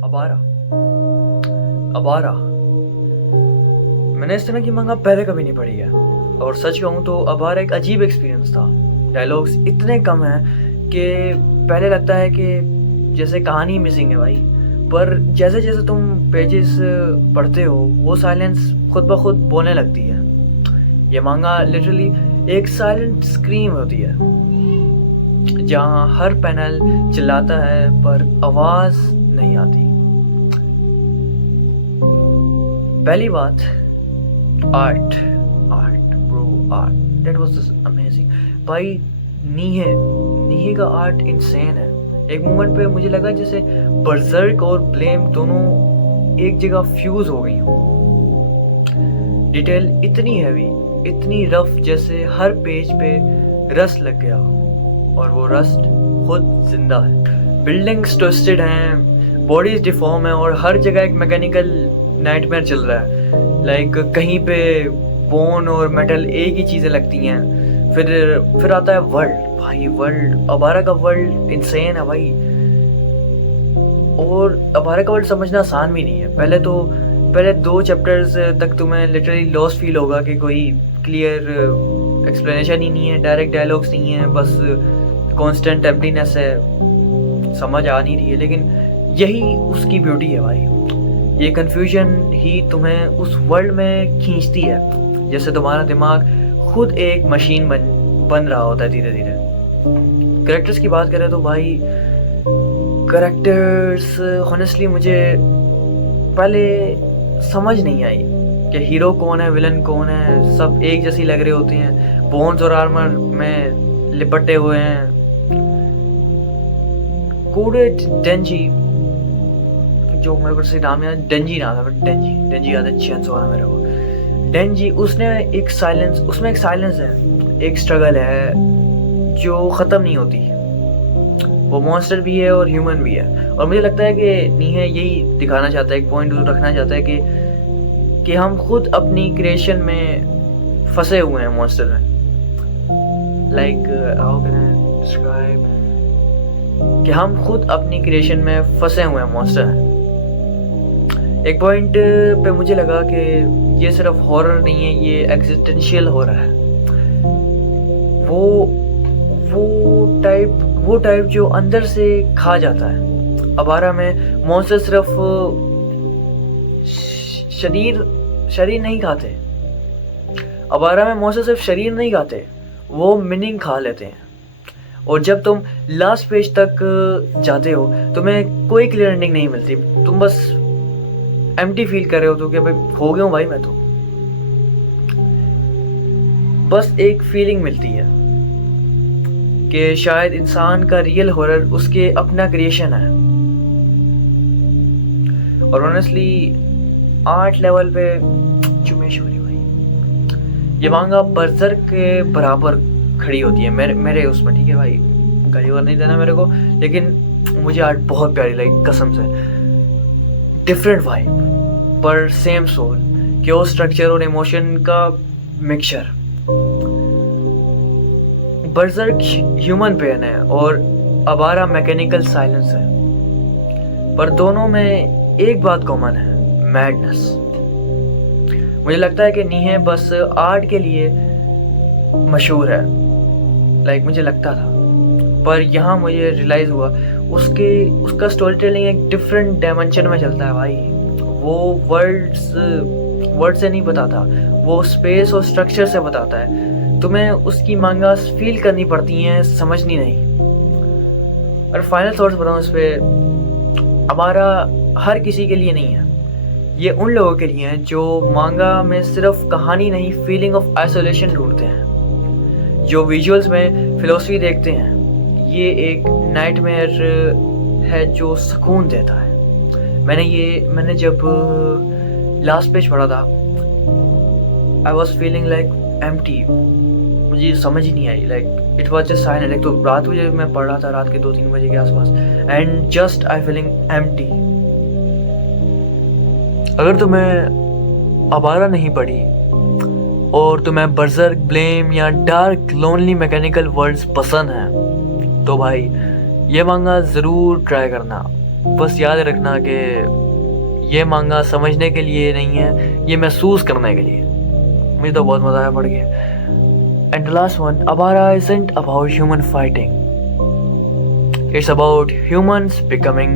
अबारा अबारा मैंने इस तरह की मंगा पहले कभी नहीं पढ़ी है। और सच कहूँ तो अबारा एक अजीब एक्सपीरियंस था। डायलॉग्स इतने कम हैं कि पहले लगता है कि जैसे कहानी मिसिंग है भाई, पर जैसे जैसे तुम पेजेस पढ़ते हो वो साइलेंस खुद ब खुद बोलने लगती है। ये मांगा लिटरली एक साइलेंट स्क्रीम होती है जहाँ हर पैनल चिल्लाता है पर आवाज नहीं आती। पहली बात, art art bro, art that was just amazing भाई। नीहे का आर्ट इंसेन है। एक मोमेंट पे मुझे लगा जैसे बर्जर्क और ब्लेम दोनों एक जगह फ्यूज हो गई हो। डिटेल इतनी हैवी, इतनी रफ, जैसे हर पेज पे रस्ट लग गया हो और वो रस्ट खुद जिंदा है। बिल्डिंग्स ट्विस्टेड हैं, बॉडीज डिफॉर्म है और हर जगह एक मैकेनिकल नाइटमेयर चल रहा है। लाइक कहीं पे बोन और मेटल एक ही चीज़ें लगती हैं। फिर आता है वर्ल्ड भाई। वर्ल्ड, अबारा का वर्ल्ड इंसेन है भाई। और अबारा का वर्ल्ड समझना आसान भी नहीं है। पहले 2 चैप्टर्स तक तुम्हें लिटरली लॉस फील होगा कि कोई क्लियर एक्सप्लेनेशन ही नहीं है, डायरेक्ट डायलॉग्स नहीं है, बस कांस्टेंट एम्प्टीनेस है, समझ आ नहीं रही है। लेकिन यही उसकी ब्यूटी है भाई। ये कन्फ्यूजन ही तुम्हें उस वर्ल्ड में खींचती है, जैसे तुम्हारा दिमाग खुद एक मशीन बन रहा होता है धीरे धीरे। कैरेक्टर्स की बात करें तो भाई कैरेक्टर्स ऑनेस्टली मुझे पहले समझ नहीं आई कि हीरो कौन है, विलन कौन है। सब एक जैसी लग रहे होते हैं, बोन्स और आर्मर में लिपटे हुए हैं। कोडे डेंजी, जो मेरे को सही नाम याद, डेंजी नाम था, डेंजी याद है, चेंसो वाला मेरे को। डेंजी, उसमें एक साइलेंस है, एक स्ट्रगल है जो ख़त्म नहीं होती। वो मॉन्स्टर भी है और ह्यूमन भी है। और मुझे लगता है कि नीहे यही दिखाना चाहता है, एक पॉइंट रखना चाहता है कि हम खुद अपनी क्रिएशन में फंसे हुए हैं मॉन्स्टर में। Like how can I describe, कि हम खुद अपनी क्रिएशन में फंसे हुए हैं, मॉन्स्टर हैं। एक पॉइंट पे मुझे लगा कि ये सिर्फ हॉरर नहीं है, ये एग्जिस्टेंशियल हॉरर है। वो टाइप जो अंदर से खा जाता है। अबारा में मॉन्स्टर सिर्फ शरीर नहीं खाते। अबारा में मॉन्स्टर सिर्फ शरीर नहीं खाते, वो मीनिंग खा लेते हैं। और जब तुम लास्ट पेज तक जाते हो तुम्हें कोई क्लियर एंडिंग नहीं मिलती। तुम बस एम्प्टी फील कर रहे हो तो कि भाई हो गया हूँ भाई मैं तो। बस एक फीलिंग मिलती है कि शायद इंसान का रियल हॉरर उसके अपना क्रिएशन है। और ऑनेस्टली आर्ट लेवल पे चुमेश्वरी भाई, ये मांगा बर्जर के बराबर खड़ी होती है मेरे उसमें। ठीक है भाई, गाली नहीं देना मेरे को, लेकिन मुझे आर्ट बहुत प्यारी लगी कसम से। डिफरेंट वाइब पर सेम सोल, क्यों स्ट्रक्चर और इमोशन का मिक्सचर। बर्जर्क ह्यूमन पेन है और अबारा मैकेनिकल साइलेंस है, पर दोनों में एक बात कॉमन है, मैडनेस। मुझे लगता है कि नीहे बस आर्ट के लिए मशहूर है, लाइक मुझे लगता था, पर यहाँ मुझे रियलाइज़ हुआ उसका स्टोरी टेलिंग एक डिफरेंट डायमेंशन में चलता है भाई। वो वर्ड से नहीं बताता, वो स्पेस और स्ट्रक्चर से बताता है। तुम्हें उसकी मांगा फील करनी पड़ती हैं, समझनी नहीं। और फाइनल थॉट्स बताऊँ इस पर, अबारा हर किसी के लिए नहीं है। ये उन लोगों के लिए है जो मांगा में सिर्फ कहानी नहीं, फीलिंग ऑफ आइसोलेशन ढूंढते हैं, जो विजुअल्स में फिलोसफी देखते हैं। ये एक नाइटमेयर है जो सुकून देता है। मैंने जब लास्ट पेज पढ़ा था, I was feeling like empty. मुझे समझ ही नहीं आई, like it was just silent. एक तो रात को जब मैं पढ़ रहा था, रात के 2-3 बजे के आसपास, and just I feeling empty. अगर तुम्हें अबारा नहीं पढ़ी और तुम्हें बर्जर्क, ब्लेम या डार्क लोनली मैकेनिकल वर्ल्ड्स पसंद हैं तो भाई ये मांगा ज़रूर ट्राई करना। बस याद रखना कि ये मांगा समझने के लिए नहीं है, ये महसूस करने के लिए। मुझे तो बहुत मज़ा आया पढ़ के। एंड द लास्ट वन, अबारा isn't about human fighting, it's about humans becoming